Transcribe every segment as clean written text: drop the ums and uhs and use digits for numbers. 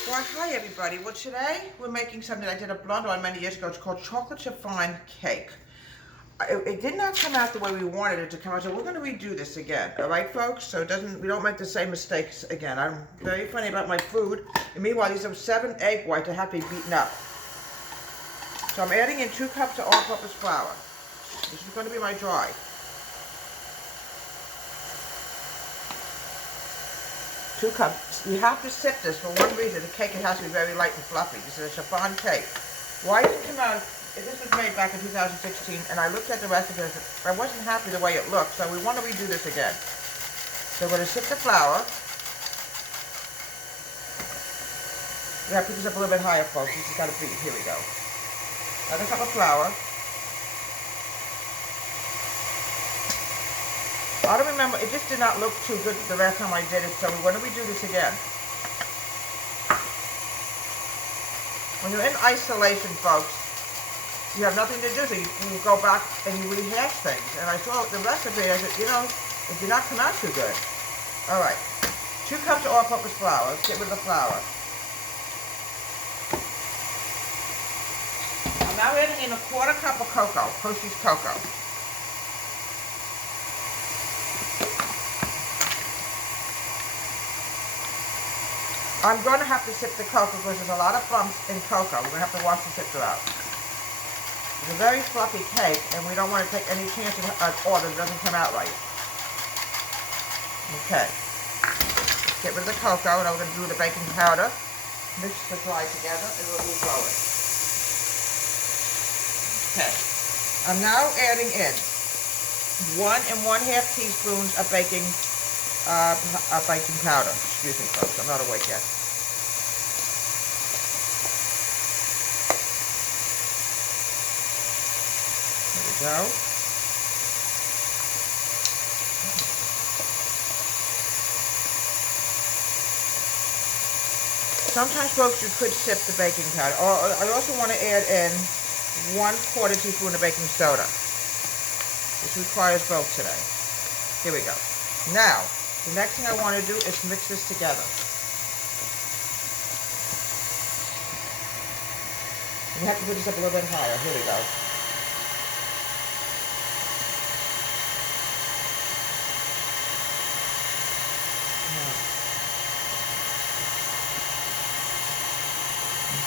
Well, hi everybody. Well, today we're making something I did a blend on many years ago. It's called chocolate chiffon cake. It did not come out the way we wanted it to come out, so we're going to redo this again. All right, folks? So we don't make the same mistakes again. I'm very funny about my food. And meanwhile, these are 7 egg whites that have to be beaten up. So I'm adding in 2 cups of all-purpose flour. This is going to be my dry. 2 cups. You have to sift this for one reason. The cake, it has to be very light and fluffy. This is a chiffon cake. Why did it come out? This was made back in 2016, and I looked at the recipe. I wasn't happy the way it looked, so we want to redo this again. So we're going to sift the flour. You have to put this up a little bit higher, folks. This has got to beat. Here we go. Another cup of flour. I don't remember. It just did not look too good the last time I did it, so we're going to redo this again. When you're in isolation, folks, you have nothing to do, so you go back and you rehash things. And I saw the recipe, I said, you know, it did not come out too good. All right, 2 cups of all-purpose flour. Let's get rid of the flour. I'm now adding in a 1/4 cup of cocoa, Hershey's cocoa. I'm going to have to sift the cocoa because there's a lot of bumps in cocoa. We're going to have to wash the sifter out. It's a very fluffy cake, and we don't want to take any chances at all that it doesn't come out right. Okay. Get rid of the cocoa, and I'm going to do the baking powder. Mix the dry together, and we'll move forward. Okay. I'm now adding in 1 1/2 teaspoons of baking powder. Excuse me, folks. I'm not awake yet. There we go. Sometimes, folks, you could sift the baking powder. Or I also want to add in 1/4 teaspoon of baking soda. This requires both today. Here we go. Now, the next thing I want to do is mix this together. We have to put this up a little bit higher. Here we go.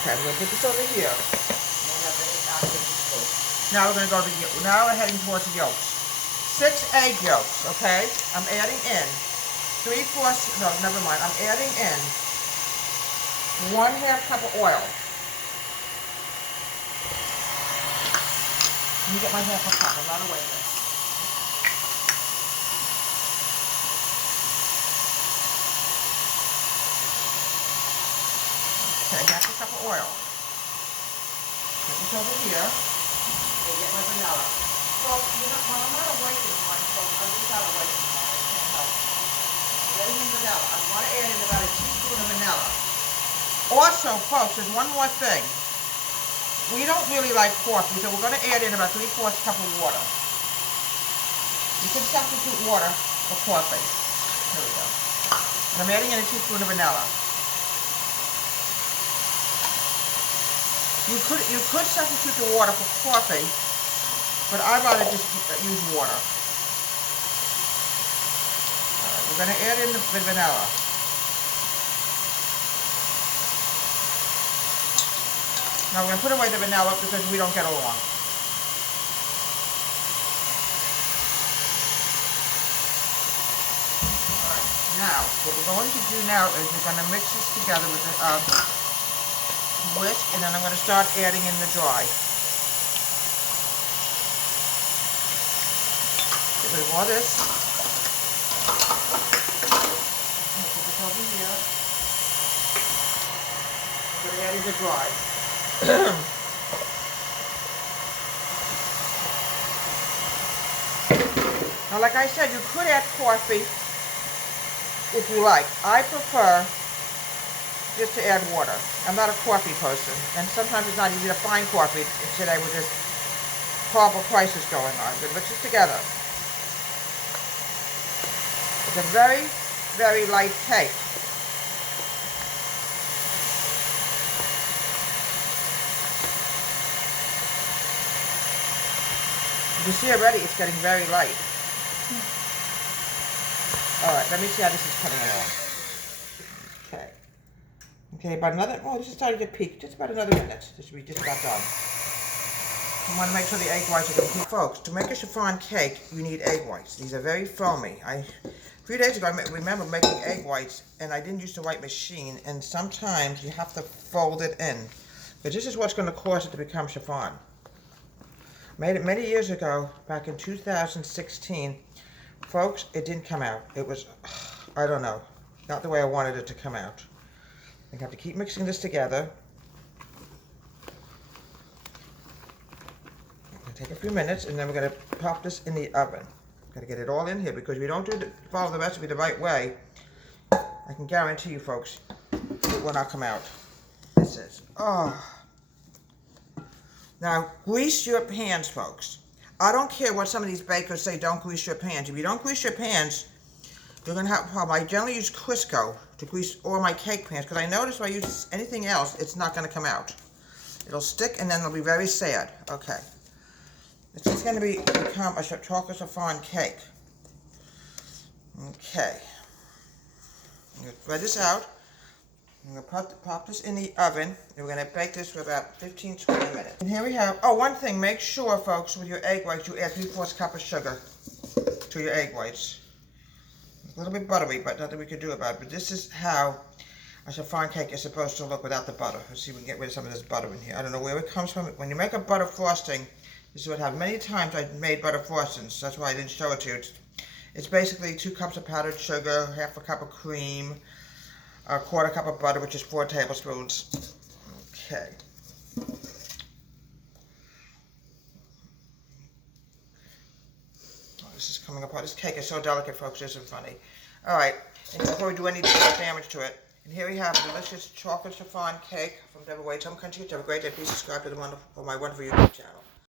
Okay, we're going to put this over here. Now we're going to go to the, now we're heading towards the yolks. 6 egg yolks, okay? I'm adding in 3/4, no, never mind. I'm adding in 1/2 cup of oil. Let me get my 1/2 cup. I'm not away with it. Okay, 1/2 cup of oil. Put this over here. And get my vanilla. So, you know, when I'm not awake in the morning, folks, I'm just not awake in the morning. I can't help it. I'm getting in vanilla. I'm going to add in about a teaspoon of vanilla. Also, folks, there's one more thing. We don't really like coffee, so we're going to add in about 3/4 cup of water. You can substitute water for coffee. Here we go. And I'm adding in a teaspoon of vanilla. You could substitute the water for coffee, but I'd rather just use water. Alright, we're going to add in the vanilla. Now we're going to put away the vanilla because we don't get along. Alright, now what we're going to do now is we're going to mix this together with the whisk, and then I'm going to start adding in the dry. Get rid of all this. Put this over here. I'm going to add in the dry. Now, like I said, you could add coffee if you like. I prefer just to add water. I'm not a coffee person, and sometimes it's not easy to find coffee today with this horrible prices going on. But mix this together. It's a very, very light cake. You see already it's getting very light. Alright, let me see how this is coming along. Okay. Okay, about another, oh, this is starting to peak. Just about another minute. This should be just about done. I want to make sure the egg whites are going. Folks, to make a chiffon cake, you need egg whites. These are very foamy. A few days ago, I remember making egg whites, and I didn't use the white machine, and sometimes you have to fold it in. But this is what's going to cause it to become chiffon. Made it many years ago, back in 2016. Folks, it didn't come out. It was, I don't know, not the way I wanted it to come out. I have to keep mixing this together. Take a few minutes, and then we're going to pop this in the oven. Got to get it all in here, because if we don't follow the recipe the right way, I can guarantee you, folks, it will not come out. This is, oh. Now, grease your pans, folks. I don't care what some of these bakers say, don't grease your pans. If you don't grease your pans, you're going to have a problem. I generally use Crisco to grease all my cake pans, because I notice if I use anything else, it's not going to come out. It'll stick, and then it'll be very sad. Okay. This is going to become a chocolate chiffon cake. Okay. I'm going to spread this out. I'm going to pop this in the oven, and we're going to bake this for about 15-20 minutes. And here we have, oh, one thing, make sure, folks, with your egg whites, you add 3/4 cup of sugar to your egg whites. It's a little bit buttery, but nothing we can do about it. But this is how a chiffon cake is supposed to look without the butter. Let's see if we can get rid of some of this butter in here. I don't know where it comes from. When you make a butter frosting, this is what happens. Many times I've made butter frostings. That's why I didn't show it to you. It's basically 2 cups of powdered sugar, 1/2 cup of cream, 1/4 cup of butter, which is 4 tablespoons. Okay. Oh, this is coming apart. This cake is so delicate, folks. This isn't funny. All right. And before we do any damage to it, and here we have a delicious chocolate chiffon cake from Deborah Wade's Home Country. Have a great day. Please subscribe to my wonderful YouTube channel.